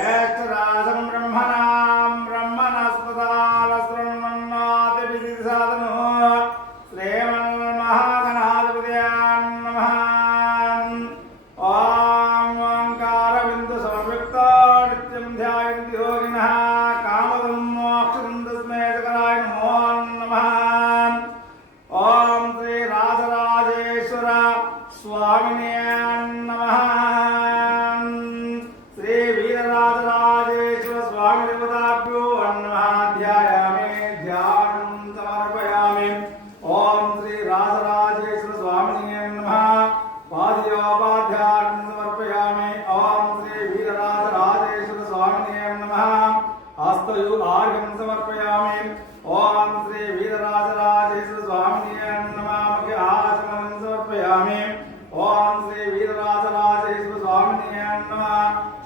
ज्येष्ठराजं ब्रह्मणां ब्रह्मणस्पदालशृण्वन्नादिविधिसाधनो श्रीमन्महागणाधिपतये नमः। ॐ ओंकारबिन्दुसंयुक्तो नित्यं ध्यायन्ति योगिनः कामदं मोक्षदं तस्मै सकलाय नमो नमः। ॐ श्री राजराजेश्वर स्वामिने नमः। श्री वीरराजराजेश्वर स्वामी देवताभ्यो नमः। ध्यायामि ध्यानं समर्पयामि। ओम श्री राजराजेश्वर स्वामिने नमः। पादयोपाध्यानं समर्पयामि। ओम श्री वीरराजराजेश्वर स्वामिने नमः। हस्तयो आर्घ्यं समर्पयामि। ओम श्री वीरराजराजेश्वर स्वामिने नमः। आचमनं समर्पयामि। ओम श्री वीरराजराजेश्वर स्वामिने नमः।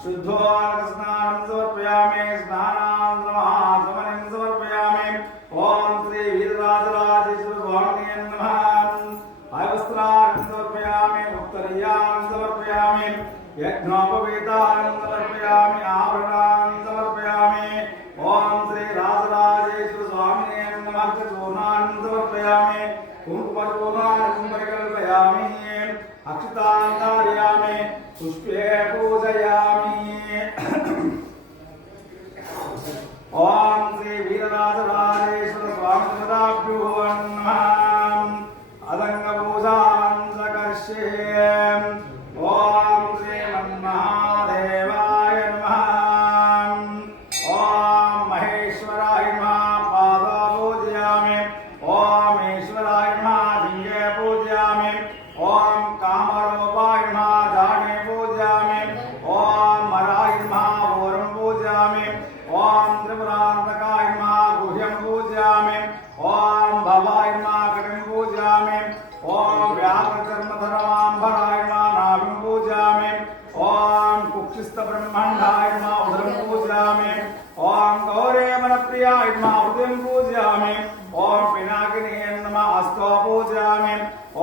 शुद्धोदकस्नानं समर्पयामि। स्नानानन्तरमहाचमनं समर्पयामि। ओम श्री वीरराजराजेश्वर स्वामिने नमः। अवस्त्रान् समर्पयामि। उत्तरीयान् समर्पयामि। यज्ञोपवीतान् समर्पयामि। आभरणान् समर्पयामि। ओम श्री राजराजेश्वर स्वामिने नमः। चूर्णान् समर्पयामि। कुङ्कुमचूर्णान् परिकल्पयामि। अक्षतान् धारयामि। पुष्पे पूजयामि। ओम श्री वीरराजराजेश्वर स्वामी देवताभ्यो नमः। अदङ्गपूजां सकर्ष्ये। ओम श्रीमन्महादेवाय नमः। ओम महेश्वराय नमः। पादौ पूजयामि। ओम ईश्वराय नमः। लिङ्गे पूजयामि। ओम कामरूपाय नमः। जाने पूजयामि। ओम मराय नमः। ऊर्ध्वं पूजयामि। ओम त्रिपुरान्तकाय नमः। गुह्यं पूजयामि। ओम भवाय नमः। कटिं पूजयामि। ओम व्याघ्रचर्मधरमाम्बराय नमः। नाभिं पूजयामि। ओम कुक्षिस्थब्रह्मण्डाय नमः। उदरं पूजयामि। ओम गौरेवनप्रियाय नमः। हृदयं पूजयामि। ओम पिनाकिनीय नमः। हस्तो पूजयामि।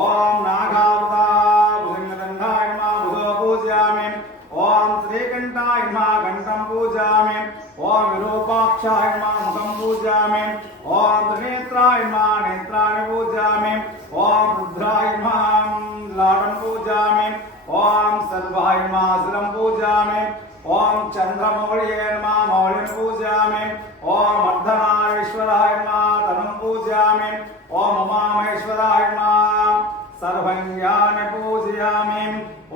ओम नागावता भुजङ्गदण्डाय नमः। भुजो पूजयामि। ओम श्रीकण्ठाय नमः। घण्टं पूजयामि। ओम विरूपाक्षाय नमः। मुखं पूजयामि। ओम त्रिनेत्राय नमः। नेत्राणि पूजयामि। ओम रुद्राय नमः। लाडं पूजयामि। ओम सर्वाय नमः। शिरं पूजयामि। ओम चन्द्रमौळिये नमः। मौलिं पूजयामि। ओम अर्धनारीश्वराय नमः। तनुं पूजयामि। ओम उमामहेश्वराय नमः। सर्वज्ञानि पूजयामि।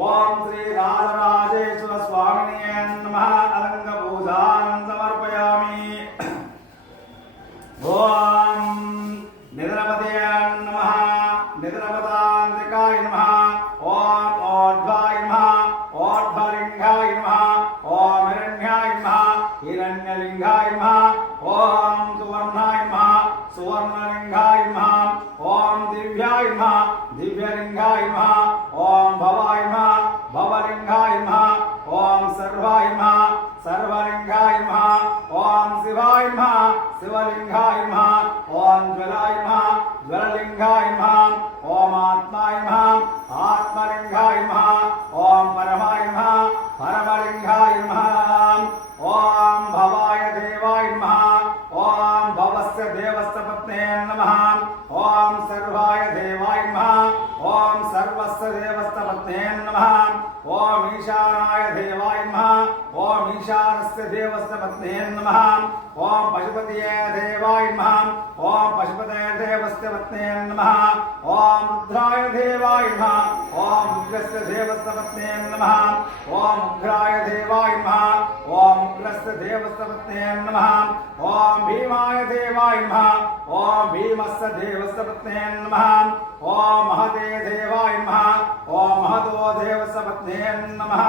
ओम श्री राजराजेश्वर स्वामिने नमः। अलङ्गपूजां समर्पयामि। ओम निद्रपतये नमः। निद्रपतान्तिकाय नमः। ओम ओर्ध्वाय नमः। ओर्ध्वलिङ्गाय नमः। ओम हिरण्याय नमः। हिरण्यलिङ्गाय नमः। ओम सुवर्णाय नमः। सुवर्णलिङ्गाय नमः। ओम दिव्याय नमः। दिव्यलिङ्गाय नमः। ओम भवाय नमः। भवलिङ्गाय नमः। ओम सर्वाय नमः। सर्वलिङ्गाय नमः। ओम शिवाय नमः। शिवलिङ्गाय नमः। ओम ज्वलाय नमः। ज्वललिङ्गाय नमः। ओम आत्माय नमः। आत्मलिङ्गाय नमः। ओम परमाय नमः। परमलिङ्गाय नमः। ओम भवाय देवाय नमः। ओम भवस्य देवस्य पत्न्ये नमः। ओम सर्वाय देवाय नमः। ओम सर्वस्य देवस्य पत्न्ये नमः। ओम ईशानाय देवाय नमः। ओम ईशानस्य देवस्य पत्न्ये नमः। ओम पशुपतये देवाय नमः। ओम पशुपतये देवस्य पत्न्ये नमः। ओम रुद्राय देवाय नमः। ओम रुद्रस्य देवस्य पत्न्ये नमः। ओम उग्राय देवाय नमः। ओम उग्रस्य देवस्य पत्न्ये नमः। ओम भीमाय देवाय नमः। ओम भीमस्य देवस्य पत्न्ये नमः। ओम महते देवाय नमः। ओम महतो देवस्य पत्न्ये नमः।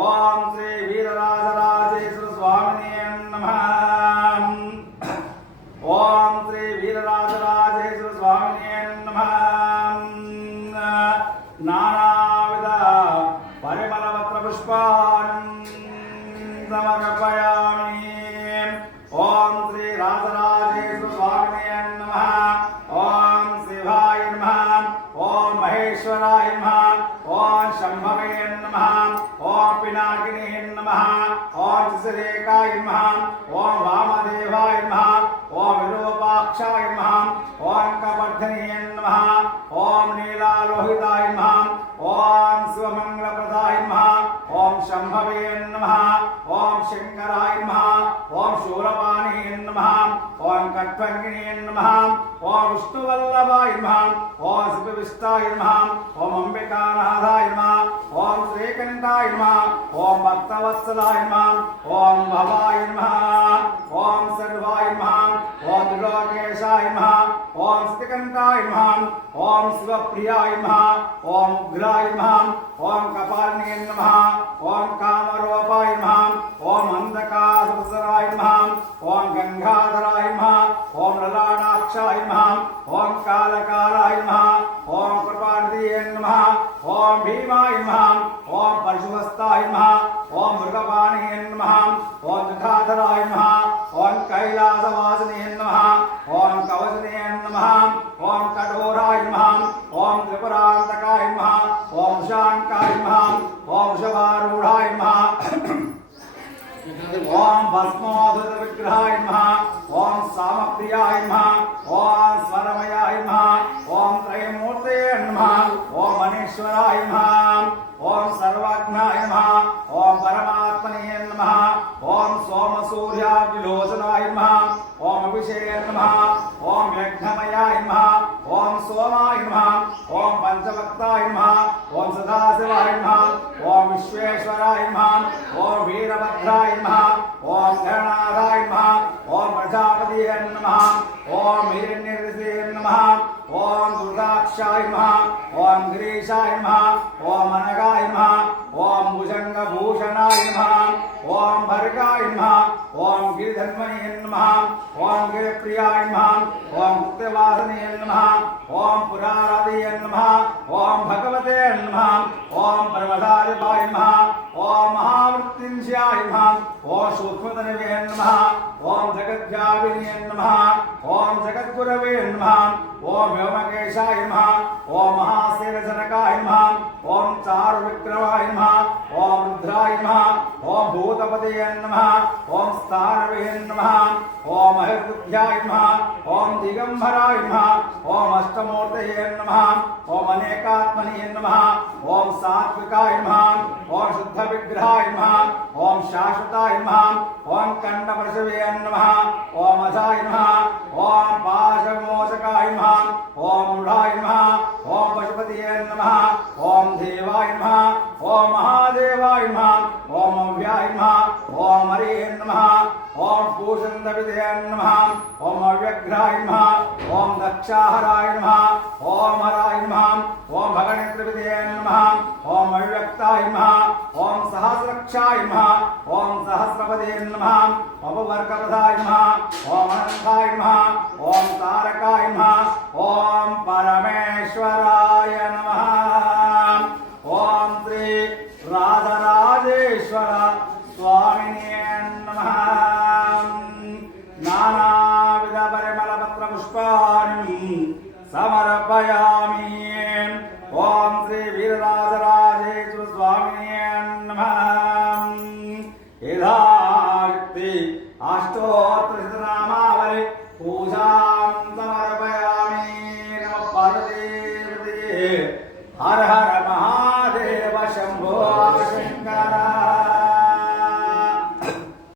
ओम श्री वीरराजराजेश्वर स्वामिने नमः। ओम श्री वीरराजराजेश्वर स्वामिने नमः। नानाविध परिमलपत्र पुष्पाणि समर्पयामि। ओम श्री राजराजेश्वर स्वामिने नमः। ओम शिवाय नमः। ओम महेश्वराय नमः। ओम शंभवे नमः। ओम पिनाकिनी नमः ओम शिशिरेकाय नमः ओम वामदेवाय नमः ओम विरूपाक्षाय नमः ओम कवर्धने नमः ओम नीलालोहिताय नमः ओम शिवमंगलप्रदाय नमः ओम शंभवे नमः ओम शंकराय नमः ओम शूलपाणे नमः ओम कट्वङ्गिने नमः ओम विष्णुवल्लभाय नमः ओम शिवविष्टाय नमः ओम अंबिकानाथाय नमः ओम श्रीकंठाय नमः ओम भक्तवत्सलाय नमः ओम भवाय नमः ओम सर्वाय नमः ओम त्रिलोकेशाय नमः ओम श्रीकंठाय नमः ओम शिवप्रियाय नमः ओम उग्राय नमः ओम कपालिने नमः ओम कामरूपाय नमः ओम अंधकासुरसराय नमः ओम गंगाधराय नमः ओम ललाटाक्षाय नमः ओम कालकालाय नमः ओम कृपानिधये नमः ओम भीमाय नमः ओम परशुहस्ताय नमः ओम मृगपाणे नमः ओम जटाधराय नमः ओम कैलासवासिने नमः ओम कवचने नमः ओम कठोराय नमः ओम त्रिपुरान्तकाय नमः ओम शांकाय नमः ओम शवारूढ़ाय नमः ओम भस्मोदध विग्रहाय नमः ओम सामप्रियाय नमः ओम स्वरमयाय नमः ओम त्रयमूर्तये नमः ओम मनीश्वराय नमः ओम सर्वज्ञाय नमः ओम परमात्मने नमः ओम सोमसूर्याग्निलोचनाय नमः ओम अभिषेकाय नमः ओम यज्ञमयाय नमः ओम सोमाय नमः ओम पंचभक्ताय नमः ओम सदाशिवाय नमः ओम विश्वेश्वराय नमः ओम वीरभद्राय नमः ओम गणनाथाय नमः ओम प्रजापतिये नमः ओम हिरण्यऋषे नमः ओम दुर्गाक्षाय नमः ओम गिरीशाय नमः ओम अनगाय नमः ओम भुजंगभूषणाय नमः ओम भर्गाय नमः ओम गिरिधन्वने नमः ओम गिरिप्रियाय नमः ओम मुक्तिवासने नमः ओम पुराराधये नमः ओम भगवते नमः ओम परमधारिपाय नमः ओम महामृत्युंजयाय नमः ओम सूक्ष्मतनवे नमः ओम जगद्व्यापिने नमः ओम जगद्गुरवे नमः ओम व्योमकेशाय नमः ओम महासेनजनकाय नमः ओम चारुविक्रमाय नमः ओम रुद्राय नमः ओम भूतपतये नमः ओम स्थानवे नमः ओम अहिर्बुद्ध्याय नमः ओम दिगंबराय नमः ओम अष्टमूर्तये नमः ओम अनेकात्मने नमः ओम सात्विकाय नमः ओम शुद्धविग्रहाय नमः ओम शाश्वताय नमः ओम कंडपरशवे नमः ओम अजाय नमः ओम पाशविमोचकाय नमः ओम मूढ़ाय नमः ओम पशुपतये नमः ओम देवाय नमः ओम महादेवाय नमः ओम अव्याय नमः ओम हरे नमः ओम पूषन्दविदे नमः ओम अव्यघ्राय नमः ओम दक्षाहराय नमः ओम हराय नमः ओम भगनेत्रविदे नमः ओम अव्यक्ताय नमः ओम सहस्रक्षाय नमः ओम सहस्रपदे नमः ओम वर्कप्रदाय नमः ओम अनंताय नमः ओम तारकाय नमः ओम परमेश्वराय नमः ओम श्री राजराजेश्वर स्वामिने नमः नानाविध परिमलपत्र पुष्पाणि समर्पयामि ओम श्री वीरराजराजेश्वर स्वामिने नमः यथाशक्ति अष्टोत्तरशतनामावली पूजां समर्पयामि नमः पार्वतीपतये हर हर